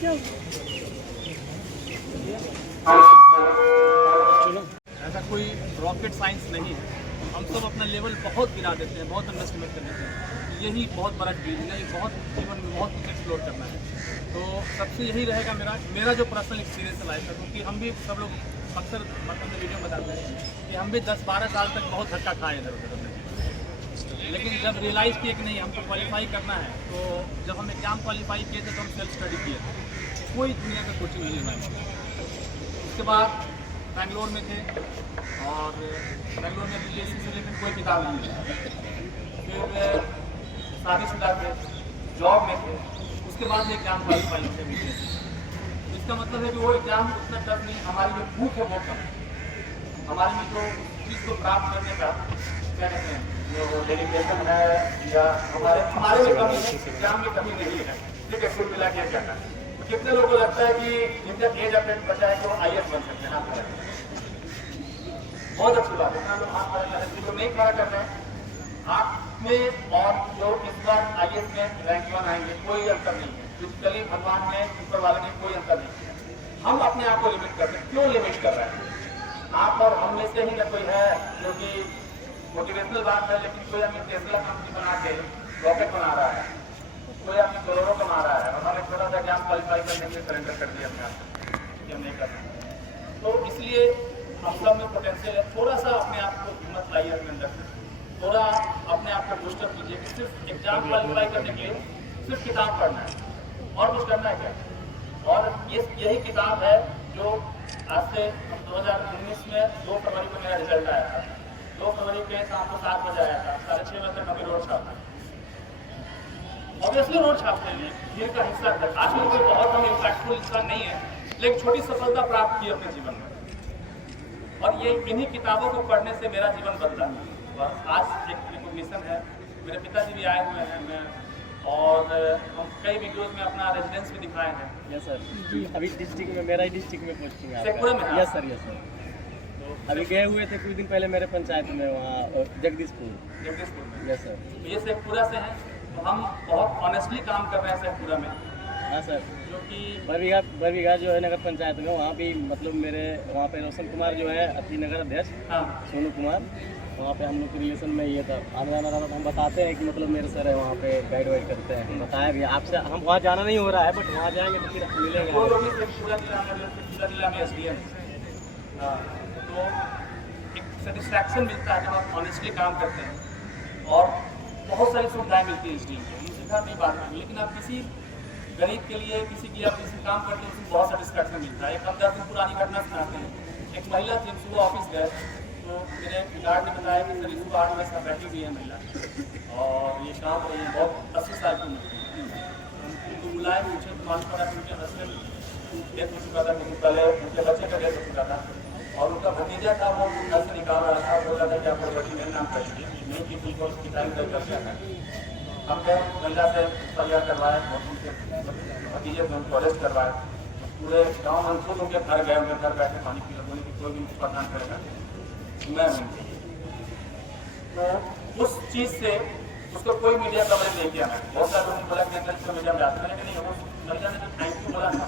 ऐसा कोई rocket science नहीं है। हम सब अपना लेवल बहुत गिरा देते हैं, बहुत अंडरस्टिमेट कर देते हैं। यही बहुत बड़ा ड्रीम है, बहुत जीवन में बहुत कुछ एक्सप्लोर करना है। तो सबसे यही रहेगा मेरा जो पर्सनल एक्सपीरियंस है लाइफ का, क्योंकि हम भी सब लोग अक्सर मतलब वीडियो में बताते हैं कि हम भी 10-12 साल तक बहुत धक्का खाए इधर उधर, लेकिन जब रियलाइज़ किए कि नहीं हमको क्वालिफाई करना है, तो जब हम एग्ज़ाम क्वालिफाई किए थे तो हम सेल्फ स्टडी किए थे, कोई दुनिया का कोचिंग नहीं हुआ। उसके बाद बेंगलोर में थे और बेंगलोर में बीपीएससी से रिलेटेड कोई किताब नहीं मिला। फिर शादीशुदा थे, जॉब में थे, उसके बाद भी एग्ज़ाम क्वालिफाई थे बीपीएससी। तो इसका मतलब है कि वो एग्ज़ाम उतना टफ नहीं, हमारी जो भूख है वो कम, हमारे में जो चीज़ को प्राप्त करने का क्या कहते हैं जो डेडिकेशन है या हमारे में कमी है, एग्जाम में कमी नहीं है। ठीक है, कुल मिला के क्या है। कितने लोगों को लगता है कि जिनका एज अपडेट बचा है कि वो IAS बन सकते हैं? बहुत अच्छी बात है, लोग हाथ खड़ा कर रहे हैं, जो नहीं खड़ा कर रहे हैं। आप में और जो इस बार IAS में रैंक 1 आएंगे कोई अंतर नहीं है। फिजिकली भगवान ने, ऊपर वाले ने कोई अंतर नहीं है। हम अपने आप को लिमिट करते हैं। क्यों लिमिट कर रहे हैं? आप और हम में से ही ना कोई है जो कि मोटिवेशनल बात है, लेकिन कोई अपनी टेस्ला कंपनी बना के रॉकेट बना रहा है, कोई अपनी करोड़ों कमा रहा है, और हमें थोड़ा सा एग्जाम क्वालिफाई करने के लिए सरेंडर कर दिया अपने आप कि हम नहीं कर सकते। तो इसलिए हम सब में पोटेंशियल है। थोड़ा सा अपने आप को हिम्मत लाइए अपने अंदर से, थोड़ा अपने आप को बूस्टअप कीजिए कि सिर्फ एग्जाम क्वालिफाई करने के लिए सिर्फ किताब पढ़ना है और कुछ करना है क्या? और यही किताब है जो आज से 2019 में 2 फरवरी को मेरा रिजल्ट आया था। 2 फरवरी के शाम को 7 बजे आया था, 6:30 बजे तक हमें रोड छापा। ऑब्वियसली रोड छापते हैं, भीड़ का हिस्सा था। आज में कोई बहुत हम इम्पैक्टफुल इंसान नहीं है, लेकिन छोटी सफलता प्राप्त की अपने जीवन में, और ये इन्हीं किताबों को पढ़ने से मेरा जीवन बदला। और आज एक रिकॉग्निशन है, मेरे पिताजी भी आए हुए हैं, मैं और हम कई वीडियोज में अपना रेजिडेंस भी दिखाए हैं। यस सर, अभी डिस्ट्रिक्ट में, मेरा ही डिस्ट्रिक्ट में पोस्टिंग है। शेखपुरा में? Yes sir, yes sir. अभी गए हुए थे कुछ दिन पहले मेरे पंचायत में, वहाँ जगदीशपुर में। Yes sir. तो ये शेखपुरा से हैं, तो हम बहुत ऑनेस्टली काम कर रहे हैं शेखपुरा में। हाँ सर, जो कि बरबीघा जो है नगर पंचायत में, वहाँ भी मतलब मेरे वहाँ पे रोशन कुमार जो है अति नगर अध्यक्ष, हाँ, सोनू कुमार, वहाँ पे हम लोग के रिलेशन में ये था। आने जाना रहा तो हम बताते हैं कि मतलब मेरे सर है वहाँ पे, गाइड वाइड करते हैं। बताया भी आपसे, हम वहाँ जाना नहीं हो रहा है, बट वहाँ जाएंगे तो फिर मिलेंगे। वो लोग शेखपुरा जिला में SDM, तो एक सेटिस्फैक्शन मिलता है जब आप ऑनेस्टली काम करते हैं, और बहुत सारी सुविधाएं मिलती है SDM को, सुविधा नहीं बात नहीं, लेकिन आप किसी गरीब के लिए किसी की आप किसी काम करते हैं उसमें बहुत सेटिस्फैक्शन मिलता है। एक हम 10 दिन पुरानी घटना सुनाते हैं। एक महिला थी, सुबह ऑफिस गए तो मेरे गार्ड ने बताया कि सर सुबह 8 बजे बैठी हुई है महिला और ये काम रही है, बहुत 80 साल की उम्र। उनको बुलाए, पूछे तो मालूम पड़ा कि उनके हस्बैंड डेथ हो चुका था, क्योंकि पहले उनके बच्चे का डेथ हो चुका था, और उनका भतीजा था वो घर से निकाल रहा था, बोल रहा था कि आप प्रॉपर्टी मेरे नाम कर लीजिए, नहीं कि बिल्कुल उसकी टाइम कर दिया है। हम गए, महिला से तैयार करवाए और उनके भतीजे को उनको अरेस्ट करवाए। पूरे गाँव में खुद उनके घर गए, उनके घर बैठे पानी पी बोले कि कोई भी मुझे परेशान करेगा मैं हूँ। तो उस चीज़ से उसको कोई मीडिया कवरेज नहीं किया। मैं बहुत सारे लोगों को बोला कि मीडिया में आते, मैंने कि नहीं, वो महिला ने जो थैंक यू बोला था,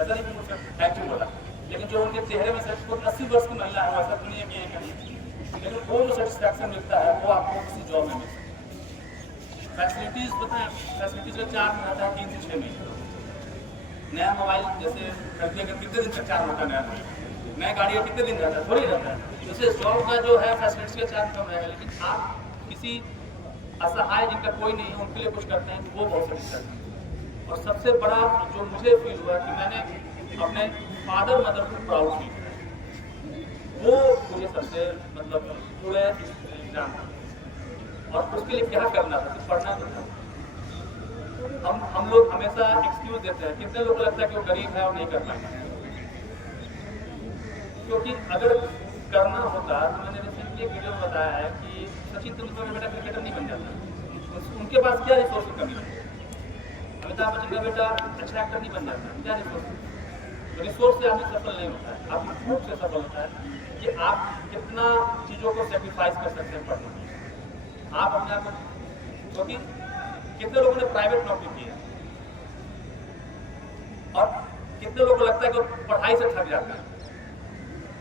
नजर नहीं कि मुझे थैंक यू बोला, लेकिन जो उनके चेहरे में से 80 वर्ष की महिला है, वैसा दुनिया में ये कहीं, लेकिन वो जो सेटिस्फैक्शन मिलता है वो आपको किसी जॉब में मिलता है। फैसिलिटीज़ बताएं, फैसिलिटीज़ का 4 में रहता है, 3 से 6 महीने। नया मोबाइल जैसे खरीदिएगा कितने दिन तक 4 होता है, नया गाड़ी का कितने दिन रहता है, थोड़ी रहता है। जैसे जॉब का जो है फैसिलिटीज का 4 कम रहेगा, लेकिन आप किसी असहाय जिनका कोई नहीं है उनके लिए कुछ करते हैं, वो बहुत सेटिस्फैक्शन। और सबसे बड़ा जो मुझे फील हुआ कि मैंने अपने फादर मदर को प्राउड फील किया, वो मुझे सबसे मतलब पूरे एग्जाम था। और उसके लिए क्या करना था, सिर्फ पढ़ना तो था। हम लोग हमेशा एक्सक्यूज देते हैं, कितने लोगों को लगता है कि वो गरीब है और नहीं कर पाएंगे, क्योंकि अगर करना होता तो मैंने रिसेंटली एक वीडियो में बताया है कि सचिन तेंदुलकर का बेटा क्रिकेटर नहीं बन जाता, उनके पास क्या रिसोर्स की कमी है। अमिताभ बच्चन का बेटा अच्छा एक्टर नहीं बन जाता, क्या रिसोर्स? रिसोर्स से आदमी सफल नहीं होता है, आपकी भूख से सफल होता है कि आप कितना चीज़ों को सेक्रीफाइस कर सकते हैं पढ़ने में। आप अपने आप को, क्योंकि कितने लोगों ने प्राइवेट नौकरी की है और कितने लोगों को लगता है कि वो पढ़ाई से थक जाता है?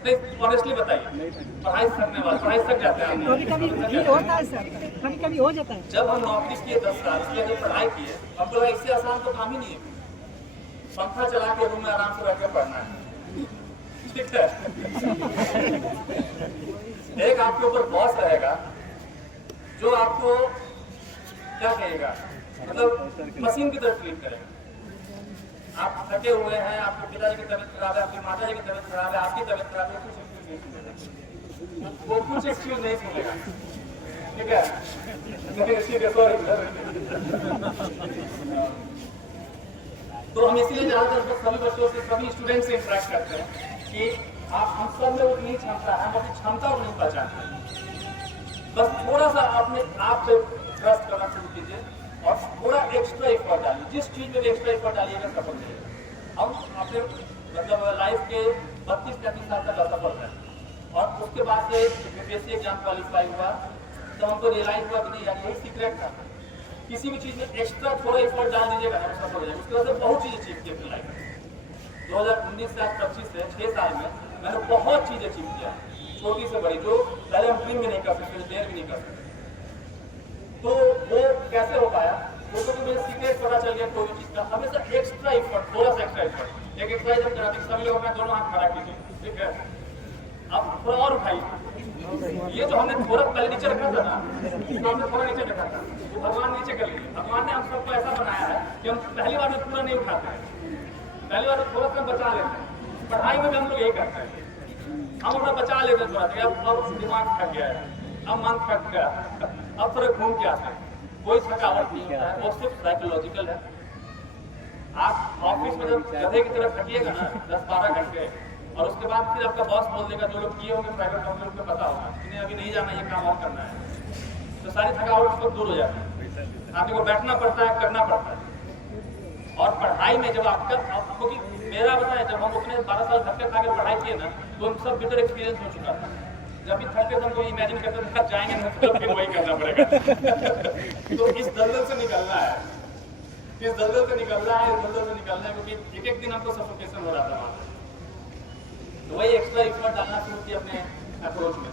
नहीं, ऑनेस्टली बताइए, पढ़ाई से थकने वाला, पढ़ाई से थक जाते हैं? कभी कभी होता है सर, कभी कभी हो जाता है। जब हम नौकरी किए 10 साल, उसके बाद पढ़ाई किए, हमको लगा इससे आसान तो काम ही नहीं है, पंखा चला के रूम में आराम से रह के पढ़ना है, ठीक है। एक आपके ऊपर बॉस रहेगा जो आपको क्या कहेगा, मतलब मशीन की तरह ट्रीट करेगा। आप थके हुए हैं, आपके पिताजी की तबीयत खराब है, आपकी माता जी की तबीयत खराब है, आपकी तबीयत खराब है, वो कुछ एक्सक्यूज नहीं सुनेगा, ठीक है। तो हम इसीलिए ज्यादातर सभी बच्चों से, सभी स्टूडेंट से इंटरेक्ट करते हैं कि आप हम सब में उतनी क्षमता है, हम अपनी क्षमता को नहीं पहचानते। बस थोड़ा सा अपने आप पे ट्रस्ट करना शुरू कीजिए और थोड़ा एक्स्ट्रा एफर्ट डालिए। जिस चीज में भी एक्स्ट्रा एफर्ट डालिएगा सफल जाइएगा। हम अपने मतलब लाइफ के 32-33 साल तक असफल रहे और उसके बाद से यूपीएससी एग्जाम क्वालिफाई हुआ तो हमको रियलाइज हुआ कि नहीं यार यही सीक्रेट था, किसी भी चीज में एक्स्ट्रा थोड़ा एफर्ट डाल दीजिएगा ना सफल हो जाएगा। उसकी वजह से बहुत चीजें अचीव की अपनी लाइफ में। 2019 से 25 से 6 साल में मैंने बहुत चीजें अचीव किया, छोटी से बड़ी, जो पहले हम ड्रीम भी नहीं कर सकते, डेयर भी नहीं कर सकते। तो वो कैसे हो पाया? लोगों को मुझे सीक्रेट पता चल गया कोई भी चीज का, हमेशा एक्स्ट्रा एफर्ट, थोड़ा सा एक्स्ट्रा एफर्ट। एक एक्सरसाइज हम कराते सभी लोग अपना दोनों हाथ खड़ा कीजिए, ठीक है। अब थोड़ा और उठाइए, ये जो हमने थोड़ा पहले नीचे रखा था ना, इसको हमने थोड़ा नीचे रखा था, वो भगवान नीचे कर लीजिए। भगवान ने हम सबको ऐसा बनाया है कि हम पहली बार में पूरा नहीं उठाते हैं, पहली बार में थोड़ा सा बचा लेते हैं। पढ़ाई में भी हम लोग यही करते हैं, हम अपना बचा लेते हैं थोड़ा सा। अब दिमाग थक गया है, अब मन थक गया, अब थोड़ा घूम के आते हैं। कोई थकावट नहीं होता है, वो सिर्फ साइकोलॉजिकल है। आप ऑफिस में जब गधे की तरह थकिएगा ना 10-12 घंटे, और उसके बाद फिर आपका बॉस बोल देगा, जो लोग किए होंगे प्राइवेट कंपनी उनको पता होगा कि अभी नहीं जाना, ये काम और करना है, तो सारी थकावट उसको दूर हो जाती है। आपको बैठना पड़ता है, करना पड़ता है। और पढ़ाई में जब आपको कि मेरा बताया, जब हम अपने 12 साल धक्के खा के पढ़ाई किए ना, तो हम सब बिटर एक्सपीरियंस हो चुका था। जब भी थक के हम कोई इमेजिन करते थे जाएंगे ना, तो फिर वही करना पड़ेगा। तो इस दलदल से निकलना है, इस दलदल से निकलना है, इस दलदल से निकलना है, क्योंकि एक एक दिन हमको सफोकेशन हो रहा था वहाँ। तो वही एक्स्ट्रा एफर्ट डालना शुरू किया अपने अप्रोच में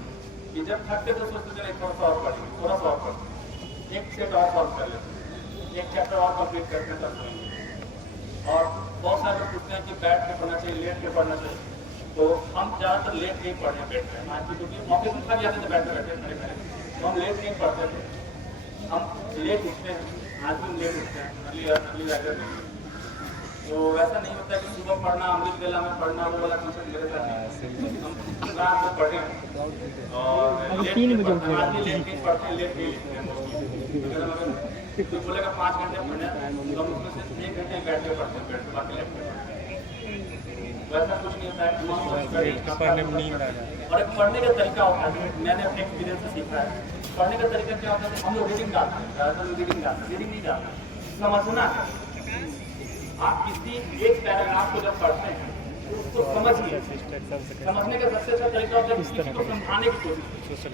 कि जब थकते तो सोचते चले थोड़ा सा और पढ़ेंगे, थोड़ा सा और पढ़ेंगे, एक सेट और सॉल्व कर लेते, एक चैप्टर और कंप्लीट करते हैं तब सोएंगे। और बहुत सारे लोग पूछते हैं कि बैठ के पढ़ना चाहिए, लेट के पढ़ना चाहिए, तो हम ज़्यादातर लेट नहीं पढ़ने बैठते हैं। आज की क्योंकि ऑफिस में थक जाते थे बैठे बैठे खड़े खड़े, तो हम लेट नहीं पढ़ते थे, हम लेट उठते हैं। आज भी लेट उठते हैं, अगली राइटर। तो ऐसा नहीं होता कि सुबह पढ़ना, अमृत वेला में पढ़ना, वो वाला कंसेप्ट मेरे साथ नहीं। हम रात को पढ़े और लेट नहीं पढ़ते, आज भी लेट नहीं पढ़ते, लेट नहीं लिखते हैं। अगर कोई बोलेगा 5 घंटे पढ़ना, तो हम उसमें से 1 घंटे बैठ के पढ़ते हैं, बैठ के बाकी लेट के पढ़ते हैं। वैसा कुछ नहीं होता है। और एक पढ़ने का तरीका होता है, मैंने अपने एक्सपीरियंस से सीखा है। पढ़ने का तरीका क्या होता है? हम लोग रीडिंग डालते हैं, ज़्यादातर रीडिंग डालते हैं, रीडिंग नहीं डालते, समझना है। आप किसी एक पैराग्राफ को जब पढ़ते हैं तो उसको समझिए। समझने का सबसे अच्छा तरीका होता है किसी को समझाने की कोशिश।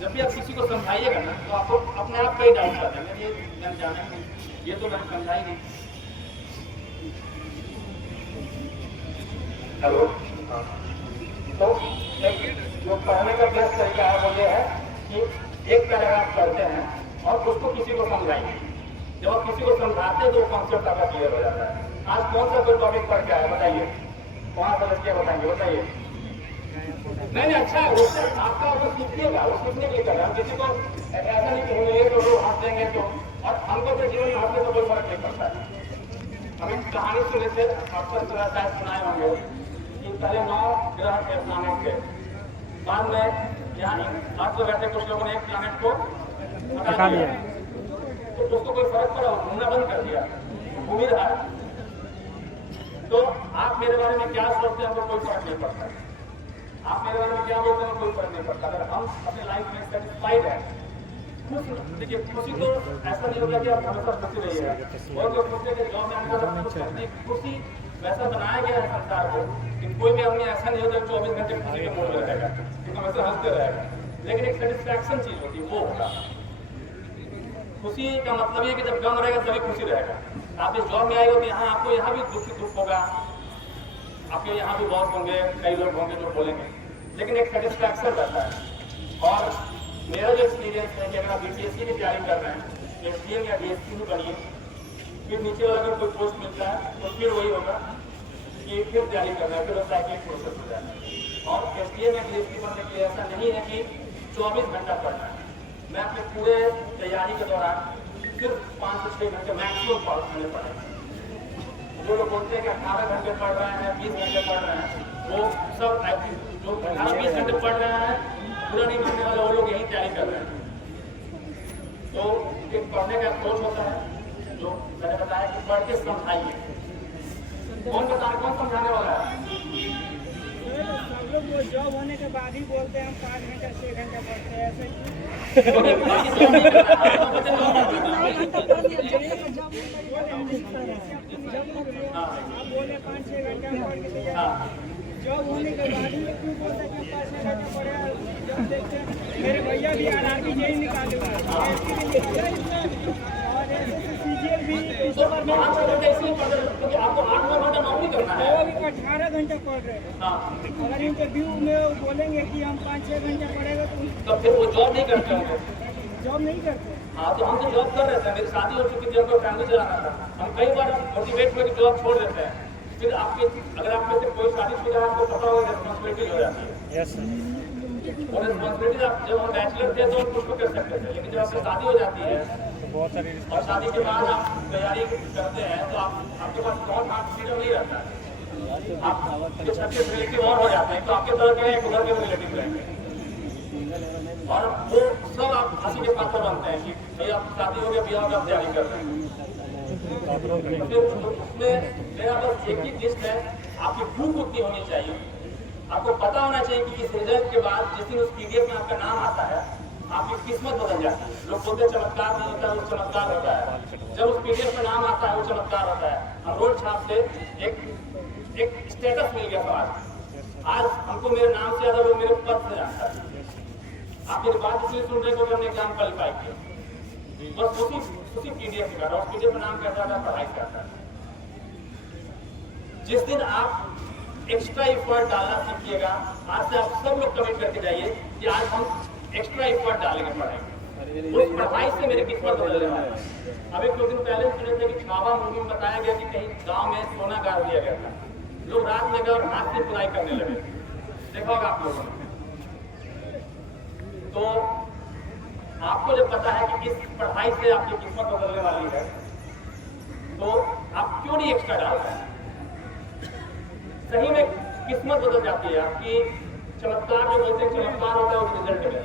जब भी आप किसी को समझाइएगा ना, तो आपको अपने आप कई डाउट आ जाएंगे, ये मैंने जाना ही नहीं, ये तो मैंने समझा ही नहीं। हेलो, तो जो पढ़ने का बेस्ट तरीका है वो ये है कि एक पैराग्राफ पढ़ते हैं और उसको किसी को समझाइए। जब आप किसी को समझाते हैं तो कॉन्सेप्ट आपका क्लियर हो जाता है। आज कौन सा कोई टॉपिक पढ़ के आया बताइए, कौन सा बच्चे बताएंगे, बताइए। नहीं अच्छा है, उससे आपका वो सीखिएगा, वो सीखने के लिए कर रहे हैं। किसी को ऐसा नहीं कि हम ये तो हंस देंगे तो, और हमको तो जीवन में हंसने से कोई फर्क नहीं पड़ता है। हमें कहानी सुनने से अक्सर शायद सुनाए होंगे कि पहले 9 ग्रह थे, प्लानेट थे, बाद में यहाँ अर्थ पर बैठे कुछ लोगों ने एक प्लानेट को हटा दिया, तो उसको कोई फर्क पड़ा, घूमना बंद कर दिया, घूम ही रहा है। तो आप मेरे बारे में क्या सोचते हैं हमको कोई फर्क नहीं पड़ता। आप मेरे बारे में क्या बोलते हैं कोई फर्क नहीं पड़ता। अगर हम अपने लाइफ में सेटिस्फाइड है, खुश, देखिए खुशी तो ऐसा नहीं होगा कि आप हमेशा खुशी रहिएगा। और जो खुशी के जॉब में आने खुशी वैसा बनाया गया है संसार को कि कोई भी आदमी ऐसा नहीं होता 24 घंटे खुशी के मूड में रहेगा, कि हमेशा हंसते रहेगा। लेकिन एक सेटिस्फैक्शन चीज होती है, वो होगा। खुशी का मतलब ये कि जब गम रहेगा तभी खुशी रहेगा। आप इस जॉब में आएगा तो यहाँ आपको यहाँ भी दुख होगा, आपके यहाँ भी बहुत होंगे, कई लोग होंगे जो बोलेंगे, लेकिन एक सेटिस्फैक्शन रहता है। और मेरा जो एक्सपीरियंस है कि अगर आप बीपीएससी की तैयारी कर रहे हैं, एसडीएम या डीएसपी भी बनिए, फिर नीचे वाला अगर कोई पोस्ट मिलता है तो फिर वही होगा कि फिर तैयारी करना है, फिर वो साइक्लिक प्रोसेस हो जाता है। और एसडीएम या डीएसपी बनने के लिए ऐसा नहीं है कि 24 घंटा पढ़ना है। मैं अपने पूरे तैयारी के दौरान सिर्फ 5 से 6 घंटे मैक्सिमम पढ़ने पड़े। जो लोग बोलते हैं कि 18 घंटे पढ़ रहे हैं, 20 घंटे पढ़ रहे हैं, वो सब जो 18-20 घंटे पढ़ रहे हैं पूरा नहीं मानने वाले वो लोग यही तैयारी कर रहे हैं। तो एक पढ़ने का अप्रोच होता है जो मैंने बताया कि पढ़ के समझाइए। कौन समझाने वाला है? सब लोग वो जॉब होने के बाद ही बोलते हैं हम 5 घंटा 6 घंटा पढ़ते हैं, ऐसे ही आप बोले 5-6 घंटा पढ़ के जॉब होने के बाद ही क्यों बोलते हैं 5-6 घंटा पढ़े? जब देखते हैं मेरे भैया भी आरआरबी जेई निकाले हुए हैं और सीजीएल भी आपको 8-9 घंटा नौकरी करना है, वो भी 18 घंटा पढ़ रहे हैं। अगर इंटरव्यू में वो बोलेंगे कि हम 5-6 घंटा पढ़ेगा तो फिर वो जॉब नहीं करते होंगे। जॉब नहीं करते। हाँ, तो हम तो जॉब कर रहे थे, मेरी शादी हो चुकी थी, हमको फैमिली चलाना था। हम कई बार मोटिवेट होकर जॉब छोड़ देते हैं। फिर अगर आप में से कोई शादीशुदा है, आपको पता होगा रिस्पॉन्सिबिलिटी हो जाती है। Yes sir. और रिस्पॉन्सिबिलिटी आप जब हम बैचलर थे तो कुछ कर सकते थे, लेकिन जब आपकी शादी हो जाती है बहुत सारी और शादी के बाद आप तैयारी करते हैं तो आपके पास बहुत हाथ फ्रीडम नहीं रहता है। आप कुछ अच्छे रिलेटिव और हो जाते हैं तो आपके तरह के उधर के रिलेटिव रहेंगे और वो सब आप हंसी के पात्र बनते हैं कि भैया आप शादी हो गया, ब्याह हो गया, आप तैयारी कर रहे हैं। फिर उसमें मेरा बस एक ही लिस्ट है, आपकी भूख उतनी होनी चाहिए। आपको पता होना चाहिए कि इस रिजल्ट के बाद जिस दिन उस पीडीएफ में आपका नाम आता है आपकी किस्मत बदल जाती है। लोग बोलते हैं चमत्कार नहीं होता, वो चमत्कार होता है। जब उस पीडीएफ में नाम आता है वो चमत्कार होता है। हम रोड छाप से एक स्टेटस मिल गया समाज। आज हमको मेरे नाम से ज्यादा लोग मेरे पद से जानता है। आप मेरी बात इसलिए सुन रहे हो कि हमने एग्जाम क्वालिफाई किया, बस उसी पीडीएफ का और पीडीएफ का नाम कहता था पढ़ाई करता है। जिस दिन आप एक्स्ट्रा एफर्ट डालना सीखिएगा, आज से आप सब लोग कमिट करके जाइए कि आज हम एक्स्ट्रा एफर्ट डालेंगे पढ़ाई। उस पढ़ाई से मेरी किस्मत बदलने वाली है। अब एक 2 दिन पहले सुने थे कि छावा मूवी में बताया गया कि कहीं गांव में सोना गाड़ दिया गया था। लोग रात में गए और हाथ से खुदाई करने लगे। देखा होगा आप लोगों ने। तो आपको जब पता है कि इस पढ़ाई से आपकी किस्मत बदलने वाली है तो आप क्यों नहीं एक्स्ट्रा डाल रहे हैं? सही में किस्मत बदल जाती है आपकी। चमत्कार जो बोलते हैं चमत्कार होता है उस रिजल्ट में।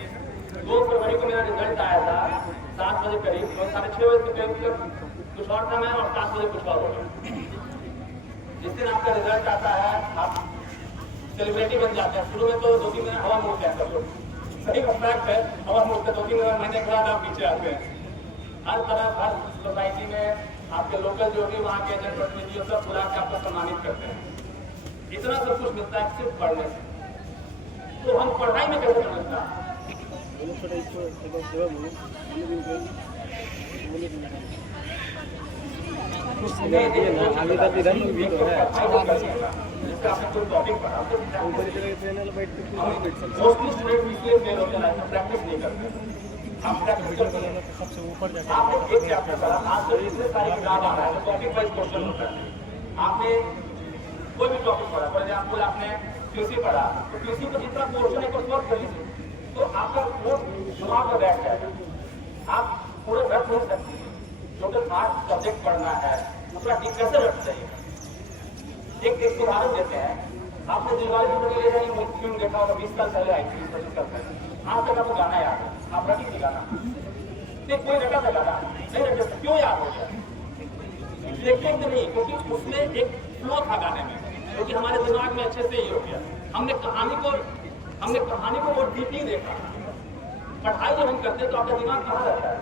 2 फरवरी को मेरा रिजल्ट आया था 7 बजे करीब, 6:30 बजे के करीब कुछ और था मैं और 7 बजे कुछ और हो गया। जिस दिन आपका रिजल्ट आता है आप सेलिब्रिटी बन जाते हैं। शुरू में तो 2-3 महीने हवा मोड़ते हैं सब लोग, सही फैक्ट है, हवा मोड़ते 2-3 महीने के बाद आप पीछे आते हैं। हर तरफ हर सोसाइटी में आपके लोकल जो भी वहाँ के जनप्रतिनिधि सब बुला के आपको सम्मानित करते हैं। इतना सब कुछ मिलता है सिर्फ पढ़ने से। तो हम पढ़ाई में कैसे मिलता है? आपने कोई टॉपिक पढ़ा तो मोस्टली स्टूडेंट इसलिए फेल होते हैं, प्रैक्टिस नहीं करते। आप प्रैक्टिस करते हैं सबसे ऊपर जाके आपने एक चैप्टर पढ़ा, आज तो इतने सारी किताब आ रहा है, टॉपिक वाइज क्वेश्चन होता है। आपने कोई भी टॉपिक पढ़ा, फॉर एग्जाम्पल आपने कृषि पढ़ा तो कृषि को जितना पोर्शन है उसको सॉल्व कर लीजिए तो आपका वो दिमाग में बैठ जाएगा। आप पूरे रट नहीं सकते। टोटल 8 सब्जेक्ट पढ़ना है, दूसरा कैसे रट जाइए। एक उदाहरण देते हैं, आपने दिलवाले दुल्हनिया ले जाएंगे फिल्म देखा होगा, 20 साल पहले आई थी, 25 साल पहले। आज तक आपको गाना याद है, आप रटी थी गाना, कोई रटा था गाना नहीं रटे, क्यों याद हो गया? देखते कि नहीं, क्योंकि उसमें एक फ्लो था गाने में, क्योंकि हमारे दिमाग में अच्छे से ही हो गया। हमने कहानी को और डीपली देखा। पढ़ाई जब हम करते हैं तो आपका दिमाग कहाँ रहता है?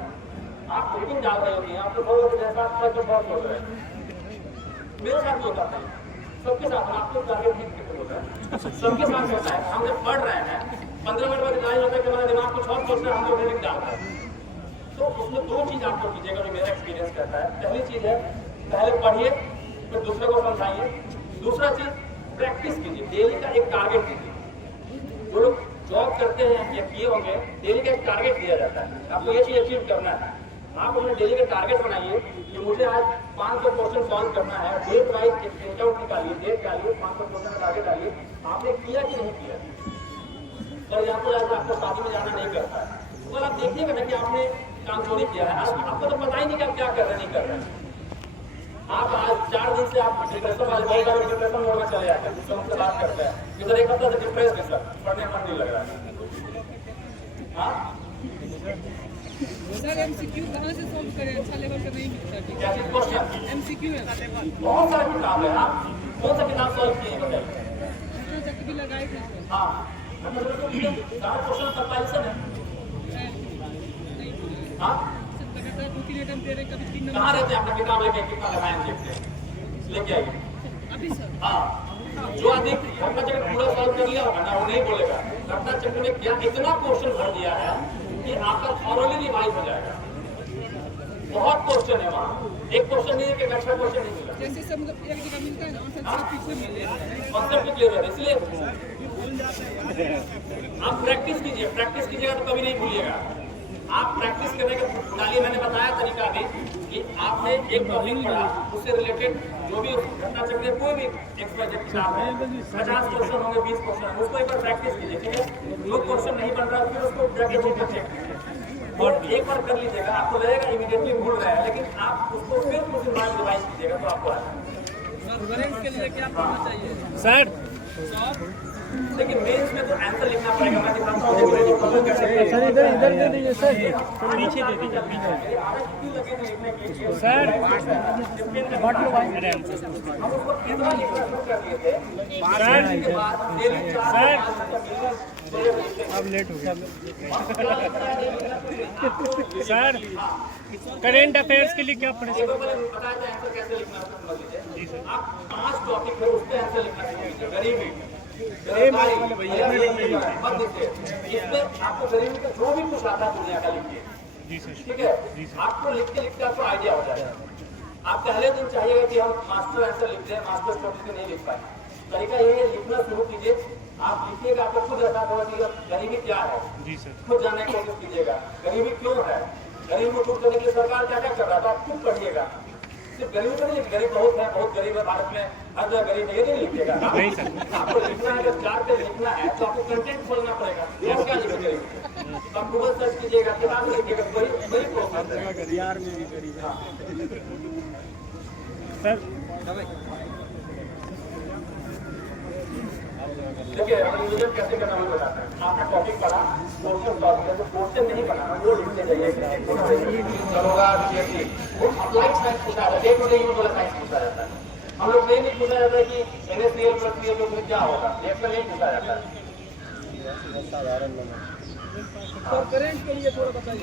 आप रीडिंग डाल रहे होती हैं, आप तो बहुत बहुत हो रहे हैं। मेरे साथ भी होता था, सबके साथ, आपको टारगेट नहीं होता है, सबके साथ होता है। हम जब पढ़ रहे हैं 15 मिनट बाद रिलाइज होता है कि हमारा दिमाग कुछ और सोच रहा है, हम लोग रीडिंग डाल रहे हैं। तो उसमें 2 चीज़ आपको कीजिएगा जो मेरा एक्सपीरियंस कहता है। पहली चीज़ है पहले पढ़िए फिर दूसरे को समझाइए। दूसरा चीज़ प्रैक्टिस कीजिए, डेली का एक टारगेट कीजिए। जो लोग जॉब करते हैं या किए होंगे, डेली का एक टारगेट दिया जाता है, आपको ये चीज अचीव करना है। आप अपने डेली का टारगेट बनाइए कि मुझे आज 500 क्वेश्चन सॉल्व करना है, डेट वाइज प्रिंट आउट निकालिए, डेट डालिए, 500 क्वेश्चन का टारगेट डालिए, आपने किया कि नहीं किया। और यहाँ पर आज आपको शादी में जाना नहीं करता है, तो आप देखिएगा ना कि आपने काम चोरी किया है। आज आपको तो पता ही नहीं कि आप क्या कर रहे हैं, नहीं कर रहे हैं। आप आज 4 दिन से आप डिप्रेशन वाले बहुत सारे डिप्रेशन मोड में चले जाते हैं, जिससे हमसे बात करते हैं कि सर एक हफ्ता से डिप्रेस है सर, पढ़ने में मन नहीं लग रहा है। हाँ सर एमसीक्यू कहाँ से सॉल्व करें, अच्छा लेवल का नहीं मिलता है। क्या चीज क्वेश्चन एमसीक्यू है, बहुत सारे किताब है। आप कौन सा किताब सॉल्व किए बताइए। तो तक भी लगाए थे सर। हाँ सारा क्वेश्चन कंपारिजन है। हाँ सर लगातार 2-3 अटेम्प्ट दे रहे, कभी 3 नंबर। कहाँ रहते हैं अपना किताब लेके, कितना लगाए देखते लेके आइए। अभी सर हाँ जो आदमी घटना चक्र पूरा सॉल्व कर लिया होगा ना, वो नहीं बोलेगा घटना चक्र में क्या इतना क्वेश्चन भर दिया है कि आपका थॉरोली रिवाइज हो जाएगा। बहुत क्वेश्चन है वहाँ, एक क्वेश्चन नहीं है कि अच्छा क्वेश्चन नहीं मिला। जैसे सर मतलब एक जगह मिलता है ना, सर पीछे मिल जाता है। कॉन्सेप्ट क्लियर है, इसलिए आप प्रैक्टिस कीजिएगा तो कभी नहीं भूलिएगा। आप प्रैक्टिस करने का डालिए। मैंने बताया तरीका अभी कि आपने एक टॉपिक पढ़ा, उससे रिलेटेड जो भी घटना चक्र कोई भी एक्सपर्ट किताब है, 50 क्वेश्चन होंगे, 20 क्वेश्चन होंगे, उसको एक बार प्रैक्टिस कीजिए, ठीक है। जो क्वेश्चन नहीं बन रहा फिर उसको जाके चेक कीजिए और एक बार कर लीजिएगा। आपको लगेगा इमीडिएटली भूल रहा है, लेकिन आप उसको फिर कुछ दिन बाद रिवाइज कीजिएगा तो आपको रेफरेंस के लिए क्या करना चाहिए सर? लेकिन मेंस में तो आंसर लिखना पड़ेगा। मैं दिखाता हूँ सर इधर दे दीजिए सर, पीछे दे दीजिए सर हम उसको कितना लिखना शुरू कर दिए थे के बाद डेली 4 अब लेट हो गया सर। करेंट अफेयर्स के लिए क्या पढ़े सर? बताया था आंसर कैसे लिखना है, समझ लीजिए। आप 5 टॉपिक है, उस पे आंसर लिखना शुरू कीजिए। गरीबी, मत लिखिए, इसमें आपको गरीबी का जो भी कुछ आता है दुनिया का लिखिए, ठीक है। आपको लिखते लिखते आपको आइडिया हो जाएगा। आप पहले दिन चाहिएगा कि हम मास्टर आंसर लिख दें, मास्टर टॉपिक नहीं लिख पाए। तरीका ये है, लिखना शुरू कीजिए। आप लिखिएगा, आपको खुद एहसास होगा कि गरीबी क्या है, खुद जानने की कोशिश कीजिएगा गरीबी क्यों है, गरीबी को दूर करने के लिए सरकार क्या क्या कर रहा था, आप खुद पढ़िएगा। सिर्फ गरीबी तो नहीं, गरीब बहुत है, बहुत गरीब है भारत में, हर जगह गरीब है, ये नहीं लिखिएगा। आपको लिखना है, अगर 4 पे लिखना है तो आपको कंटेंट खोलना पड़ेगा। और क्या लिखेंगे गरीबी, तो आप गूगल सर्च कीजिएगा, किताब लिखिएगा, बड़ी प्रोसेस है। यार में भी गरीब सर। देखिए रिवीजन कैसे करना मैं बताता हूँ। आपने टॉपिक पढ़ा, क्वेश्चन सॉल्व किया, तो क्वेश्चन नहीं बनाना, वो लिखते जाइए। दरोगा बीएससी वो अप्लाइड साइंस पूछा जाता है, डे टू डे यूज वाला साइंस पूछा जाता है। हम लोग ये नहीं पूछा जाता है कि NaCl + CO2 में क्या होगा, रिएक्शन नहीं पूछा जाता है। सर करेंट के लिए थोड़ा बताइए।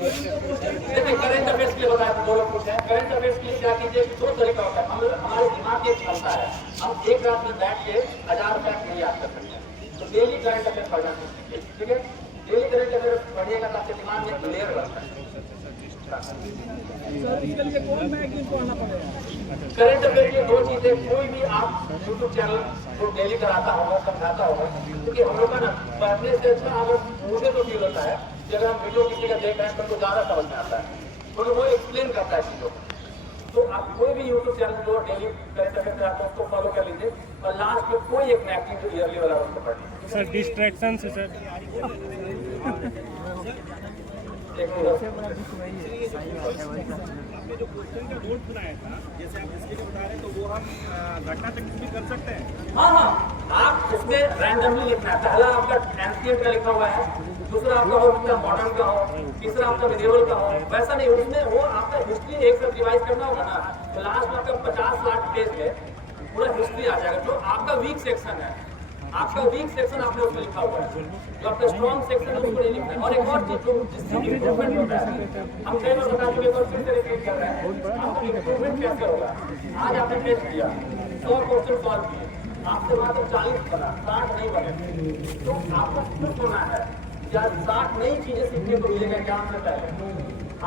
देखिए करंट अफेयर्स के लिए बताया तो 2 लोग पूछे हैं। करंट अफेयर्स के लिए क्या कीजिए, 2 तरीका होता है। हमारे दिमाग की एक क्षमता है, हम एक रात में बैठ के 1000 फैक्ट नहीं याद कर सकते। तो डेली करंट अफेयर पढ़ना सीखिए, ठीक है। डेली करंट अफेयर पढ़िएगा तो आपके दिमाग में एक लेयर बनता है। सर इसके लिए कौन मैगजीन पढ़ना पड़ेगा? करंट अफेयर की 2 चीजें, कोई भी आप यूट्यूब चैनल जो डेली कराता होगा, समझाता होगा, क्योंकि हम लोग का ना पढ़ने से अच्छा हमें मुझे तो फील होता है कि अगर हम वीडियो किसी का देख रहे हैं तो उनको ज़्यादा समझ में आता है, तो वो एक्सप्लेन करता है चीज़ों को। तो आप कोई भी यूट्यूब चैनल जो डेली करंट अफेयर कराता है उसको फॉलो कर लीजिए और लास्ट में कोई एक मैगजीन जो ईयरली वाला उसको पढ़ लीजिए। सर डिस्ट्रैक्शन से सर आपने जो क्वेश्चन का नोट बनाया था, जैसे आप इसके लिए बता रहे हैं, तो वो हम घटना चक्र भी कर सकते हैं। हाँ, आप उसमें रैंडमली लिखना है। पहला आपका एंशिएंट का लिखा हुआ है, दूसरा आपका हो सकता है मॉडर्न का हो, तीसरा आपका मिडिवल का हो। वैसा नहीं, उसमें वो आपका हिस्ट्री एक साथ रिवाइज करना होगा ना, तो लास्ट में आपका 50-60 पेज में पूरा हिस्ट्री आ जाएगा। जो आपका वीक सेक्शन है, आपका वीक सेक्शन आपने उसमें लिखा हुआ है, जो आपका स्ट्रॉन्ग सेक्शन है उसको नहीं लिखना है। और एक और चीज जो जिससे इम्प्रूवमेंट होता है, हम कई बार बता चुके हैं, फिर से रिपीट कर रहे हैं, आपको इम्प्रूवमेंट कैसे होगा। आज आपने टेस्ट किया, 100 क्वेश्चन सॉल्व किए, आपसे मात्र 40 बना, 60 नहीं बने, तो आपको खुश होना है या 60 नई चीजें सीखने को मिलेगा एग्जाम से पहले।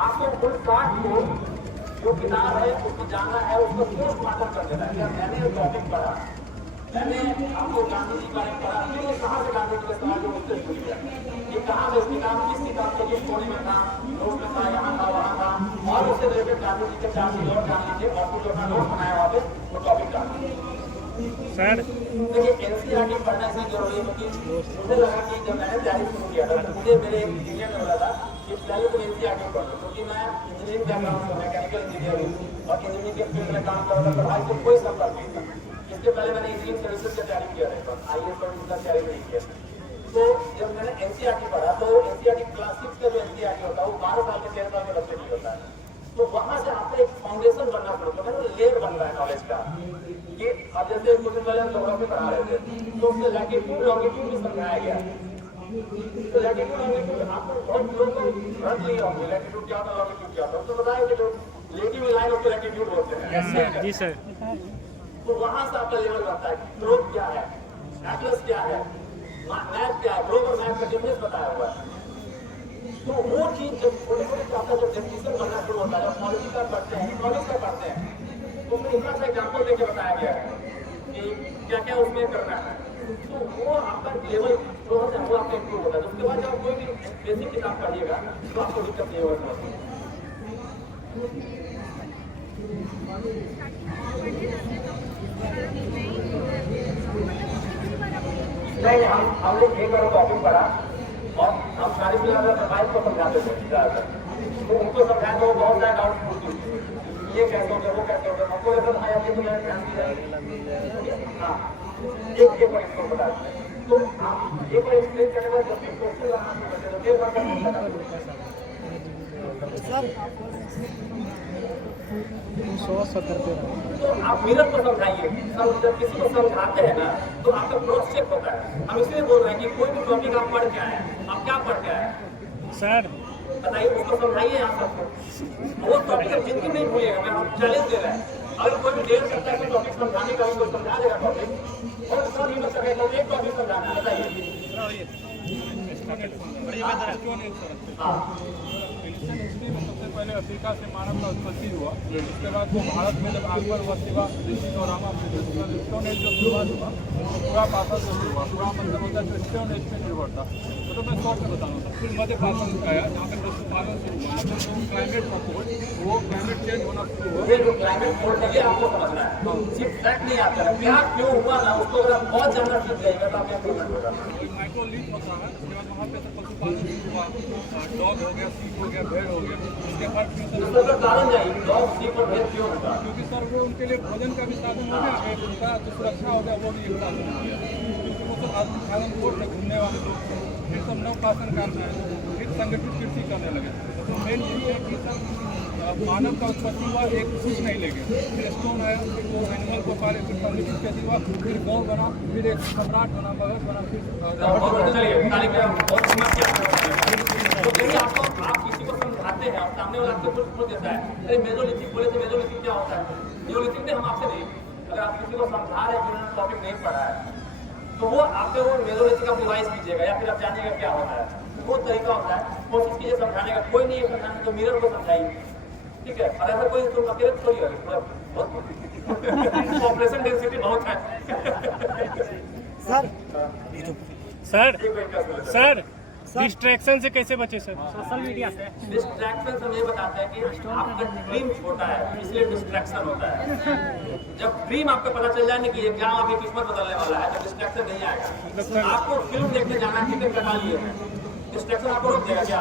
आपको कुल 60 को जो किताब है उसको जानना है, उसको पोस्टमार्टम कर देना है। मैंने टॉपिक पढ़ा मैंने आपको गांधी जी के बारे में पढ़ा, ये कहाँ से गांधी जी का सवाल जो मुझसे पूछ गया, ये कहाँ से इसकी काम किस किताब के किस कोने में था, नोट में था, यहाँ था, वहाँ था, और उससे रिलेटेड गांधी जी के 4 चीज और जान लीजिए और कुछ अपना नोट बनाया वहाँ पे वो टॉपिक डाल सर देखिए एनसीईआरटी पढ़ना इसलिए जरूरी है क्योंकि मुझे लगा कि जब मैंने तैयारी शुरू किया था तो मुझे मेरे एक इंजीनियर ने बोला था कि पहले तो एनसीईआरटी पढ़ लो, क्योंकि मैं इंजीनियरिंग बैकग्राउंड से मैकेनिकल इंजीनियर हूँ और इंजीनियरिंग के फील्ड में काम कर रहा था, पढ़ाई से कोई संपर्क नहीं था। इसके पहले मैंने इंजीनियरिंग सर्विसेज की तैयारी किया था, IAS पर उसका तैयारी नहीं किया। तो जब मैंने एनसीईआरटी पढ़ा तो एनसीईआरटी क्लास 6 का जो एनसीईआरटी होता है वो 12 साल के 13 साल के बच्चे नहीं होता है, तो वहां से आपका एक फाउंडेशन बनना शुरू होता है, लेयर बन रहा है नॉलेज का। ये अब जैसे कुछ दिन पहले हम ज्योग्राफी पढ़ा रहे थे तो उसमें लैटिट्यूड लॉन्गिट्यूड भी समझाया गया। तो लैटिट्यूड लॉन्गिट्यूड आपको बहुत लोग रख लिया होंगे, लैटिट्यूड क्या होता है, लॉन्गिट्यूड क्या होता है, तो बताया कि लोग लेटिव लाइन ऑफ लैटिट्यूड बोलते हैं। जी सर। तो वहां से आपका लेवल बनता है कि ग्लोब क्या है, एटलस क्या है, मैप क्या है, ग्लोबल मैप का डिफरेंस बताया हुआ है। तो वो चीज जब छोटे छोटे आपका जब डेफिनेशन बनना शुरू होता है, पॉलिसी का पढ़ते हैं, इकोनॉमिक्स का पढ़ते हैं, तो उसमें इतना सा एग्जाम्पल देके बताया गया है कि क्या क्या उसमें करना है, तो वो आपका लेवल जो है वो आपका इम्प्रूव होता है। उसके बाद जब आप कोई भी बेसिक किताब पढ़िएगा तो आपको दिक्कत नहीं होगा। नहीं, हमने एक बार टॉपिक पढ़ा और हम सारी प्रोफाइल को समझाते थे ज़्यादातर, तो उनको समझाए तो बहुत सारे डाउट पूछते थे, ये कैसे हो गया, वो कैसे हो गया, हमको लगता था ये तो मेरा ध्यान दिया। हाँ, एक बार इसको बता दें तो आप एक बार एक्सप्लेन करने के बाद जब भी क्वेश्चन आना शुरू करते तो एक बार तो आप मिरर को समझाइए। जब किसी को समझाते हैं ना तो आपका क्रॉस चेक होता है। हम इसलिए बोल रहे हैं कि कोई भी टॉपिक आप पढ़ के आए, आप क्या पढ़ के आए सर बताइए, उसको समझाइए आप सबको। वो टॉपिक आप जिंदगी नहीं भूलिएगा, मैं आपको चैलेंज दे रहा है। अगर कोई भी डेढ़ सकता है कि टॉपिक समझाने का, कोई समझा देगा टॉपिक और उसका नहीं बच सके तो एक टॉपिक समझाना है, बताइए। हाँ, सबसे पहले अफ्रीका से मानव का उत्पत्ति हुआ, उसके बाद वो भारत में जब अकबर व शिवा और रामा स्टोन एज जो शुरुआत हुआ, पूरा पासा से शुरू हुआ, पूरा मतलब होता है जो स्टोन एज पे निर्भर था। तो मैं शॉर्ट में बताऊँगा। फिर मध्य पासन आया जहाँ पे पशुपालन शुरू हुआ, तो क्लाइमेट सपोर्ट वो क्लाइमेट चेंज होना शुरू हुआ। ये जो क्लाइमेट फोर्स है ये आपको समझना है, सिर्फ फैक्ट नहीं आता है, क्या क्यों हुआ ना उसको अगर आप बहुत जानना सीख जाएगा तो आपको इम्प्रूवमेंट होगा। माइक्रो लीफ होता है, उसके बाद वहाँ पे पशुपालन शुरू हुआ, डॉग हो गया, सीप हो गया, भेड़ हो गया, उसके बाद इसका कारण जाइए डॉग सीप और भेड़ क्यों होगा, क्योंकि सर वो उनके लिए भोजन का भी साधन हो गया, एक उनका जो सुरक्षा हो गया वो भी एक साधन हो गया, क्योंकि वो तो आदमी खालन कोट में घूमने वाले लोग थे। फिर सब नवपाषाण काल में आए, फिर संगठित कृषि करने लगे। तो मेन चीज़ है कि सर मानव का उत्पत्ति हुआ एक चीज नहीं लेके, फिर स्टोन आया, फिर वो एनिमल को पाले, फिर संगठित खेती हुआ, फिर गौ बना, फिर एक सम्राट बना, भगत बना, फिर तो कहीं आपको आप किसी को समझाते हैं और सामने वाला आपको कुछ पूछ देता है, अरे मेसोलिथिक बोले तो मेसोलिथिक क्या होता है, नियोलिथिक में हम आपसे नहीं, अगर आप किसी को समझा रहे हैं जिन्होंने टॉपिक नहीं पढ़ा है तो वो आपके वो मेसोलिथिक आप रिवाइज कीजिएगा या फिर आप जानिएगा क्या होता है, वो तरीका होता है। कोशिश कीजिए समझाने का, कोई नहीं है समझाने तो मिरर को समझाइए, ठीक है। और ऐसा कोई तुम अकेले थोड़ी हो, पॉपुलेशन डेंसिटी बहुत है। सर डिस्ट्रैक्शन से कैसे बचे सर? सोशल मीडिया से डिस्ट्रैक्शन हम ये बताते हैं कि आपका ड्रीम छोटा है इसलिए डिस्ट्रैक्शन होता है। जब ड्रीम आपको पता चल जाए ना कि एग्जाम आपकी किस्मत बदलने वाला है तो डिस्ट्रैक्शन नहीं आएगा। आपको फिल्म देखने जाना है, टिकट कटा लिए हैं, डिस्ट्रैक्शन आपको रोक देगा क्या?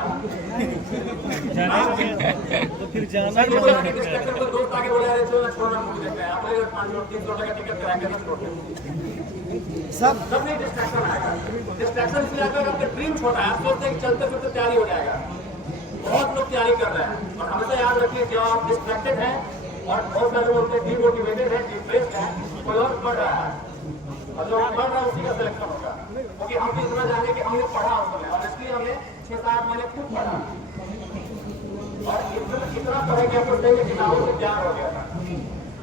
तो फिर जाना डिस्ट्रैक्शन को दोस्त आगे बोले अरे चलो छोड़ना मूवी देखना है, आप बोले 500-300 का टिकट कराएंगे तो छोड़ सब नहीं डिस्ट्रैक्शन आएगा। डिस्ट्रैक्शन इसलिए आएगा आपका ड्रीम छोटा है, आप सोचते हैं कि चलते फिरते तैयारी हो जाएगा। बहुत लोग तैयारी कर रहे हैं और हमेशा याद रखिए जब आप डिस्ट्रैक्टेड हैं और बहुत सारे लोग डिमोटिवेटेड है, डिप्रेस्ड है, कोई और पढ़ रहा है और जो पढ़ रहा है उसी का सिलेक्शन होगा, क्योंकि हम इतना जाने कि हमने पढ़ा उस समय और इसलिए हमने 6-7 महीने खूब पढ़ा और इतना पढ़े कि आपको चाहिए किताबों से प्यार हो गया था।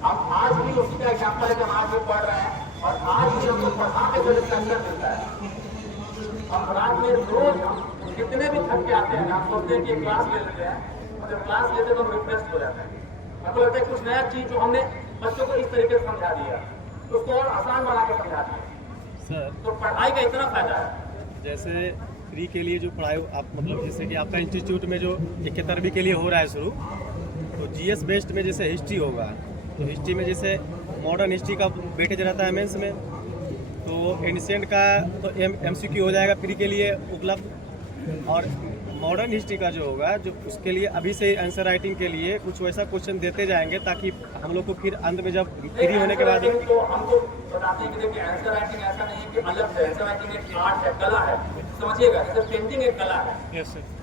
हम आज भी उसी का एग्जाम्पल है कि हम आज भी पढ़ रहे हैं और आज भी हमको पढ़ा के जो डिस्ट्रैक्शन मिलता है। हम रात में रोज कितने भी थक के आते हैं, आप सोचते हैं कि क्लास ले लेते हैं और जब क्लास लेते हैं तो हम रिफ्रेश हो जाते हैं। आपको लगता है कुछ नया चीज जो हमने बच्चों को इस तरीके से समझा दिया उसको और आसान बना के समझा दिए। सर तो पढ़ाई का इतना फायदा है। जैसे प्री के लिए जो पढ़ाई आप मतलब जैसे कि आपका इंस्टीट्यूट में जो 71वीं के लिए हो रहा है शुरू, तो जीएस बेस्ड में जैसे हिस्ट्री होगा, तो हिस्ट्री में जैसे मॉडर्न हिस्ट्री का वेटेज रहता है मेंस में, तो एंशिएंट का तो एमसीक्यू हो जाएगा प्री के लिए उपलब्ध, और मॉडर्न हिस्ट्री का जो होगा जो उसके लिए अभी से आंसर राइटिंग के लिए कुछ वैसा क्वेश्चन देते जाएंगे ताकि हम लोग को फिर अंत में जब फ्री होने के बाद तो हमको बताते हैं कि देखिए आंसर राइटिंग ऐसा नहीं है कि अलग है, आंसर राइटिंग एक आर्ट है, कला है, समझिएगा। जैसे पेंटिंग एक कला है।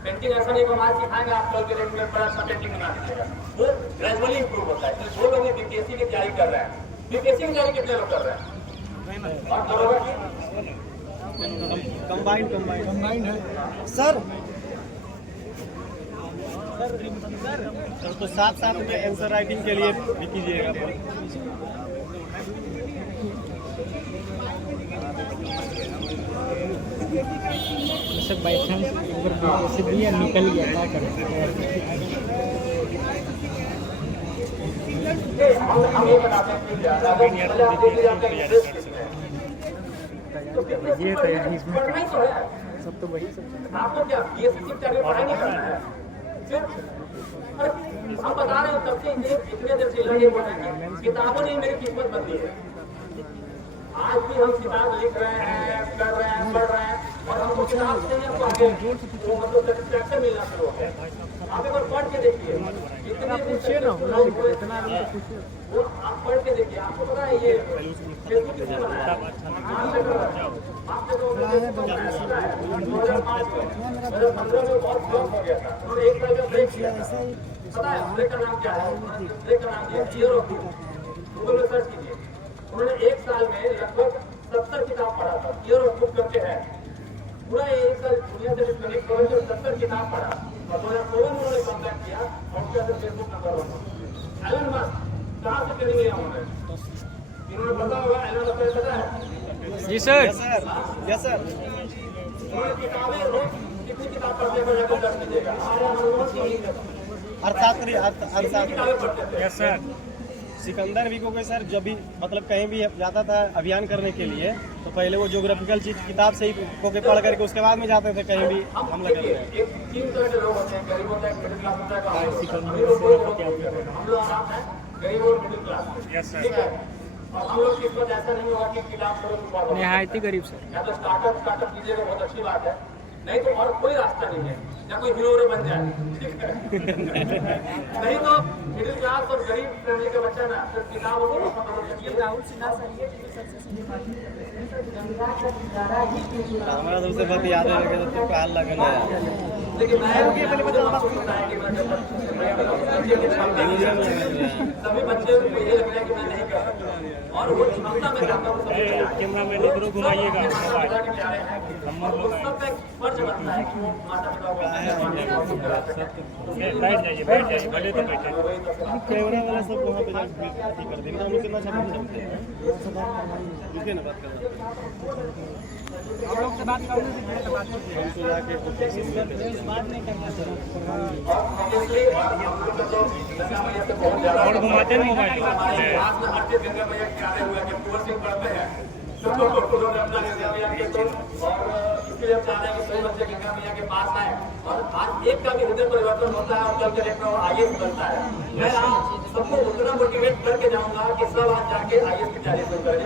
पेंटिंग ऐसा नहीं कि हम आज सिखाएंगे आप कल के डेट में बड़ा अच्छा पेंटिंग बना दीजिएगा, वो ग्रेजुअली इंप्रूव होता है। इसलिए जो लोग बीपीएससी की तैयारी कर रहे हैं, बीपीएससी की तैयारी कितने लोग कर रहे हैं? और करोगे कंबाइंड है सर। तो साथ साथ में आंसर राइटिंग के लिए भी कीजिएगा। सब बाई चांस अगर से भी निकल गया क्या करें? हम ये बताते हैं कि ये तो है इसमें पढ़ना ही तो है। सब तो वही सब आपको क्या बीएससी की तैयारी पढ़ाई नहीं करना है? फिर अरे हम बता रहे हैं तब से इतने देर से लगे हुए हैं कि किताबों ने मेरी किस्मत बदली है। आज भी हम किताब लिख रहे हैं, कर रहे हैं, पढ़ रहे हैं, और हमको किताब से ही हमको आगे वो मतलब सेटिस्फैक्शन मिलना शुरू हो गया। आप एक बार पढ़ के देखिए, इतना पूछिए ना, इतना वो आप पढ़ के देखिए, आपको पता है ये फेसबुक किसने बनाया? आपने तो 2015 में बहुत फ्लॉप हो गया था, उन्होंने एक साल का ब्रेक किया था। पता है ब्रेक का नाम क्या है? ब्रेक का नाम दिया ईयर ऑफ बुक। गूगल में सर्च कीजिए, उन्होंने एक साल में लगभग 70 किताब पढ़ा था। ईयर ऑफ बुक करके है, पूरा एक साल दुनिया से डिस्कनेक्ट हो गए, 70 किताब पढ़ा, और 2016 में उन्होंने कॉन्टैक्ट किया और उसके अंदर फेसबुक नंबर 1। एलन मस्क कहाँ से ट्रेनिंग लिया उन्होंने? इन्होंने पता होगा एलन मस्क पता है? जी सर। Yes sir. उन्होंने किताबें रोज कितनी किताब पढ़ते हैं जाकर दर्ज कीजिएगा। किताबें पढ़ते थे। Yes sir. सिकंदर वीको के सर जब भी मतलब कहीं भी जाता था अभियान करने के लिए, तो पहले वो ज्योग्राफिकल चीज किताब से ही को के पढ़ करके उसके बाद में जाते थे कहीं भी हमला करने। एक 3 तरह के लोग होते हैं, गरीब होता है, मिडिल क्लास होता है, हम लोग आराम है, गरीब और मिडिल क्लास। ठीक है, और हम लोग की सोच ऐसा नहीं होगा कि किताब पढ़ो निहायत ही गरीब सर। या तो स्टार्टअप कीजिएगा, बहुत अच्छी बात है, नहीं तो और कोई रास्ता नहीं है, या कोई हीरो बन जाए। ठीक है, नहीं तो मिडिल क्लास और गरीब फैमिली का बच्चा ना सिर्फ किताब और राहुल सिन्हा सर ये हमारा सबसे बात याद है कि तो काल लगना है। लेकिन मैं पहले सभी बच्चे को ये लगता है कि मैं नहीं कर सकता, और वो क्षमता में चाहता हूँ कैमरा मैन इधर घुमाइएगा। फर्ज बनता है कि वो माता पिता को बैठ जाइए भले तो बैठे। कैमरा वाला सब वहाँ पे जाके कर देंगे। हम लोग कितना अच्छा समझते हैं, ठीक है ना बात करना। हम लोग से बात करने से पहले बात कीजिए। हमको जाके बात नहीं करना सर। और घुमाते हैं मोबाइल। गंगा मैया के आए हुए हैं, कुंवर सिंह पढ़ते हैं, और इसके लिए चाह रहे हैं कि सभी बच्चे गंगा मैया के पास आए, और आज एक का भी हृदय परिवर्तन होता है और कल के डेट में आईएएस बनता है। मैं आज सबको उतना मोटिवेट करके जाऊंगा कि सब आज जाके आईएएस की तैयारी शुरू करें।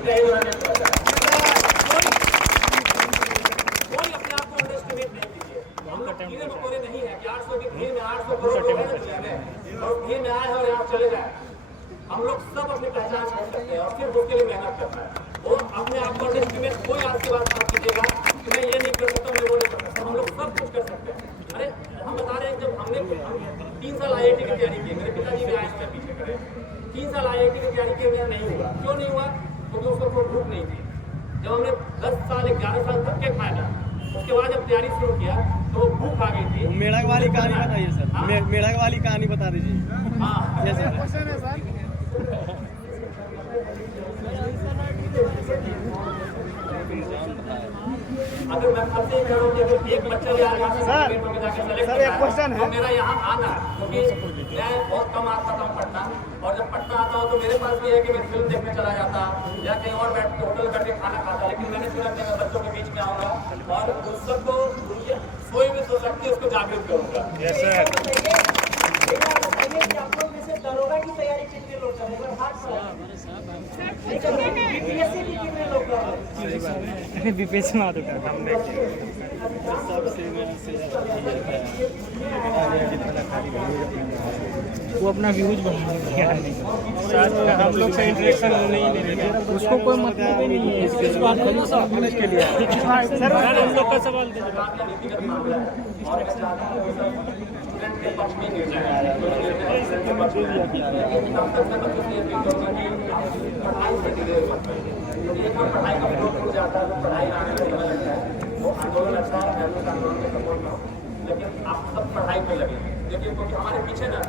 कोई अपने आप को अंडरएस्टिमेट नहीं कीजिए। हम लोग कीड़े मकोड़े नहीं है कि 800 की भीड़ में 800 करोड़ लोग हैं दुनिया में, और भीड़ में आए हैं और यहाँ चले गए। हम लोग सब अपनी पहचान छोड़ सकते हैं और सिर्फ उसके लिए मेहनत करना है। और अपने आप को अंडरएस्टिमेट कोई आज के बाद बात कीजिएगा कि मैं ये नहीं कर सकता, मैं वो नहीं कर सकता। हम लोग सब कुछ कर सकते हैं। अरे हम बता रहे हैं, जब हमने 3 साल आईआईटी की तैयारी की, मेरे पिताजी भी आईएएस में पीछे खड़े, 3 साल आईआईटी की तैयारी की, मेरा नहीं हुआ। क्यों नहीं हुआ? क्योंकि उसको कोई भूख नहीं थी। जब हमने 10 साल 11 साल धक्के खाए ना, उसके बाद जब तैयारी शुरू किया तो वो भूख आ गई थी। मेढक वाली कहानी बताइए सर। मेढक वाली कहानी बता दीजिए। हाँ, जैसे अगर मैं सबसे ही कह रहा हूँ कि अगर एक बच्चा यहाँ से क्रिकेट में जाके सेलेक्ट सर, एक क्वेश्चन है। तो मेरा यहाँ आना है, क्योंकि मैं बहुत कम आता था पटना, और जब पटना आता हूँ तो मेरे पास भी है कि मैं फिल्म देखने चला जाता या कहीं और बैठ के होटल बैठ के खाना खाता, लेकिन मैंने चुना कि मैं बच्चों के बीच में आऊँगा और उस सबको सोई में सो सकती है उसको जागरूक करूँगा। आप लोग में से दरोगा की तैयारी कितने लोग कर रहे हैं? हाथ बीपीएससी भी कितने लोग कर रहे हैं? बीपीएससी में आता था हमने वो अपना व्यूज बढ़ाने हम लोग से इंटरेक्शन होने ही नहीं देगा, उसको कोई मतलब ही नहीं है इसके लिए। सर हम लोग का सवाल नीतिगत मामला है और मैं चाहता हूँ कि स्टूडेंट के पक्ष में गिर जाए, लेकिन तब तक मैं बच्चों से ये अपील करूँगा कि पढ़ाई से गिरे मत पड़िए। तो ये काम पढ़ाई का विरोध हो जाता है तो पढ़ाई आने में समय लगता है, वो आंदोलन अच्छा है, मैं उस आंदोलन में सपोर्ट करूँ, लेकिन आप सब पढ़ाई पर लगे। देखिए क्योंकि हमारे पीछे ना